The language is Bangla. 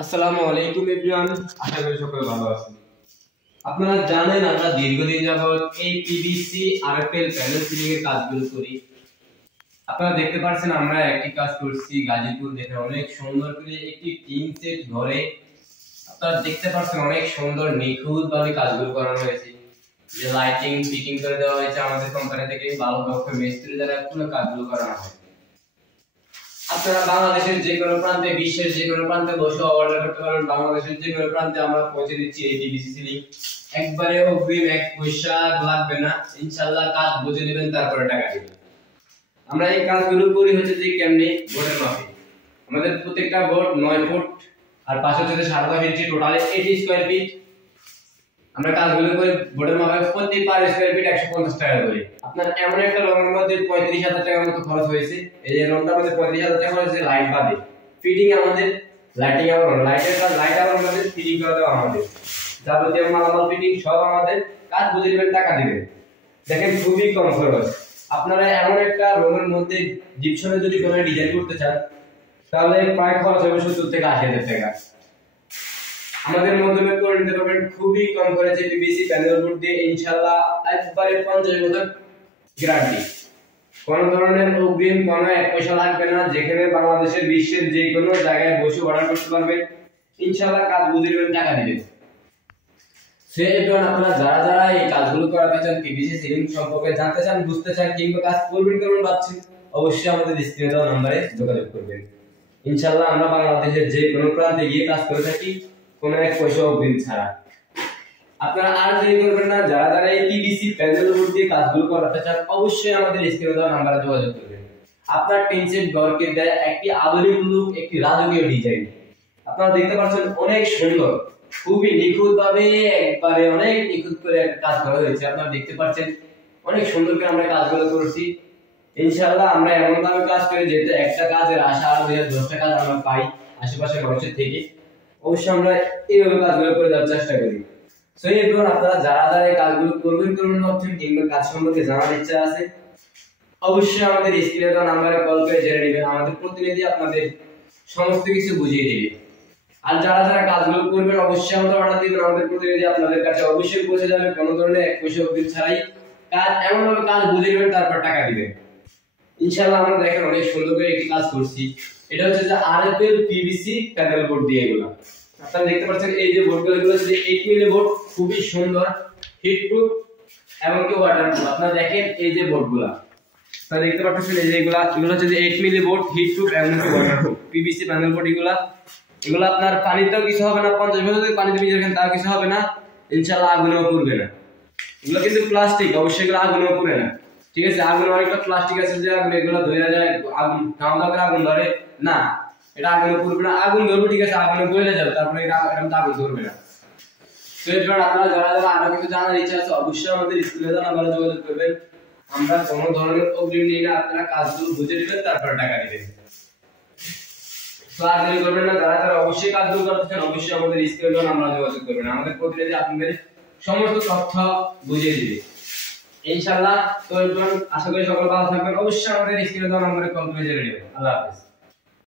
আসসালামু আলাইকুম এভরিওয়ান, আশা করি সকলে ভালো আছেন। আপনারা জানেন আমরা দীর্ঘদিন যাবত এই পিভিসি আরএফএল প্যানেল সিলিং এর কাজগুলো করি। আপনারা দেখতে পাচ্ছেন আমরা একটি কাজ করছি গাজীপুর, দেখে অনেক সুন্দর করে একটি টিন সেট ঘরে আপনারা দেখতে পাচ্ছেন অনেক সুন্দর নিখুঁত ভাবে কাজগুলো করানো হয়েছে। যে লাইটিং ফিটিং করে দেওয়া হয়েছে আমাদের কোম্পানি থেকে, ভালো দক্ষ মিস্ত্রি দ্বারা পুরো কাজগুলো করানো হয়। আপনারা বাংলাদেশের যে কোনো প্রান্তে, বিশ্বের যে কোনো প্রান্তে বসে অর্ডার করতে পারবেন। বাংলাদেশের যে কোনো প্রান্তে আমরা পৌঁছে দিচ্ছি এই পিভিসি সিলিং। একবারে অগ্রিম এক পয়সা লাগবে না, ইনশাআল্লাহ কাজ বুঝে নেবেন তারপরে টাকা দিবেন। আমরা এই কাজগুলো করি হচ্ছে যে কেমনে, বোর্ডের মাপে। আমাদের প্রত্যেকটা বোর্ড 9 ফুট আর পাশে হচ্ছে 10.5 ইঞ্চি, টোটাল 80 স্কয়ার ফিট। আমরা কাজগুলো করে বোর্ডের মাপে প্রতি পার স্কয়ার ফিট 150 টাকা করে। আপনার এমন একটা রুমের মধ্যে 35,000 টাকার মতো খরচ হয়েছে। এই যে রুমটার মধ্যে 35,000 টাকা খরচ হয়েছে লাইট বাদে। ফিটিং আমাদের, লাইটিং আমাদের, লাইটের কাজ লাইট আমাদের, ফিটিং করে দেওয়া আমাদের, যাবতীয় মালামাল ফিটিং সব আমাদের। কাজ বুঝে নেবেন, টাকা দিবেন। দেখেন খুবই কম খরচ। আপনারা এমন একটা রুমের মধ্যে জিপসামে যদি কোনো ডিজাইন করতে চান তাহলে প্রায় খরচ হবে 70 থেকে 80,000 টাকা। আমাদের মাধ্যমে করে নিতে পারবেন খুবই কম খরচে পিভিসি প্যানেল বোর্ড দিয়ে, ইনশাআল্লাহ একবারে 50 বছর গ্যারান্টি। কোন ধরনের অগ্রিম কোনো এক পয়সা লাগবে না। যেখানে বাংলাদেশের বিশ্বের যে কোনো জায়গায় বসে অর্ডার করতে পারবেন, ইনশাআল্লাহ কাজ বুঝে নেবেন, টাকা দিবেন। সেজন্য আপনারা যারা এই কাজগুলো করাতে চান, পিভিসি সিলিং সম্পর্কে জানতে চান, বুঝতে চান, কিংবা কাজ করবেন ভাবছেন, অবশ্যই আমাদের স্ক্রিনে দেওয়া নম্বরে যোগাযোগ করবেন। ইনশাআল্লাহ আমরা বাংলাদেশের যে কোনো প্রান্তে গিয়ে কাজ করে থাকি, কোনো এক পয়সা অগ্রিম ছাড়া। আপনারা আর দেরি করবেন না, যারা এই পিভিসি প্যানেল বোর্ড দিয়ে কাজগুলো করাতে চান, অবশ্যই আমাদের স্ক্রিনে দেওয়া নম্বরে যোগাযোগ করবেন। আপনার টিন সেট ঘরকে দেয় একটি আধুনিক লুক, একটি রাজকীয় ডিজাইন। আপনারা দেখতে পাচ্ছেন অনেক সুন্দর, খুবই নিখুঁত ভাবে, একবারে অনেক নিখুঁত করে একটা কাজ করা হয়েছে। আপনারা দেখতে পাচ্ছেন অনেক সুন্দর করে আমরা কাজগুলো করছি। ইনশাআল্লাহ আমরা এমন ভাবে কাজ করি যেটা একটা কাজের আশা আর 10টা কাজ আমরা পাই আশেপাশের মানুষের থেকে। অবশ্যই আমরা এইভাবে কাজগুলো করে দেওয়ার চেষ্টা করি। সো এরপর আপনারা যারা এই কাজগুলো করবেন ভাবছেন, কিংবা কাজ সম্পর্কে জানার ইচ্ছা আছে, অবশ্যই আমাদের স্ক্রিনে দেওয়া নম্বরে কল করে জেনে নেবেন। আমাদের প্রতিনিধি আপনাদের সমস্ত কিছু বুঝিয়ে দিবে। আর যারা কাজগুলো করবেন অবশ্যই আমাদের অর্ডার দিবেন, আমাদের প্রতিনিধি আপনাদের কাছে অবশ্যই পৌঁছে যাবে কোনো ধরনের পয়সা অগ্রিম ছাড়াই। কাজ এমন ভাবে কাজ বুঝে নেবেন, তারপর টাকা দিবেন। ইনশাআল্লাহ আমরা দেখেন অনেক সুন্দর করে একটি কাজ করছি। এটা হচ্ছে যে আরএফএল পিভিসি প্যানেল বোর্ড দিয়ে এগুলো। আপনারা দেখতে পাচ্ছেন এই যে বোর্ডগুলো, এগুলো হচ্ছে 8 মিলি বোর্ড, খুবই সুন্দর, হিট প্রুফ এবং কি ওয়াটারপ্রুফ। আপনারা দেখেন এই যে বোর্ডগুলো, আপনারা দেখতে পাচ্ছেন এই যে এগুলো হচ্ছে যে 8 মিলি বোর্ড, হিট প্রুফ এবং কি ওয়াটারপ্রুফ পিভিসি প্যানেল বোর্ড। এগুলো আপনার পানিতেও কিছু হবে না, 50 বছর যদি পানিতে ভিজে রাখেন তাও কিছু হবে না, ইনশাআল্লাহ আগুনেও পুড়বে না। এগুলো কিন্তু প্লাস্টিক, অবশ্যই এগুলো আগুনেও পুড়ে না, ঠিক আছে। আগুনে অনেকটা প্লাস্টিক আছে যে এগুলো ধরে যায়, আগুন আগুন ধরে না, এটা আগুনে পুড়বে না। আগুন ধরবে ঠিক আছে, আগুনে জ্বলে যাবে, তারপরে এটা আগুন ধরবে না। তো এরপর আপনারা যারা আরো কিছু জানার ইচ্ছা আছে, অবশ্যই আমাদের স্ক্রিনে দেওয়া নম্বরে যোগাযোগ করবেন। আমরা কোনো ধরনের অগ্রিম নিই না, আপনারা কাজগুলো বুঝে নেবেন, তারপর টাকা দিবেন। তো আর দেরি করবেন না, যারা অবশ্যই কাজগুলো করতে চান, অবশ্যই আমাদের স্ক্রিনে দেওয়া নম্বরে যোগাযোগ করবেন। আমাদের প্রতিনিধি আপনাদের সমস্ত তথ্য বুঝিয়ে দিবে ইনশাআল্লাহ। তো আশা করি সকলে ভালো থাকবেন। অবশ্যই আমাদের স্ক্রিনে দেওয়া নম্বরে কল করে জেনে নেবেন। আল্লাহ হাফেজ।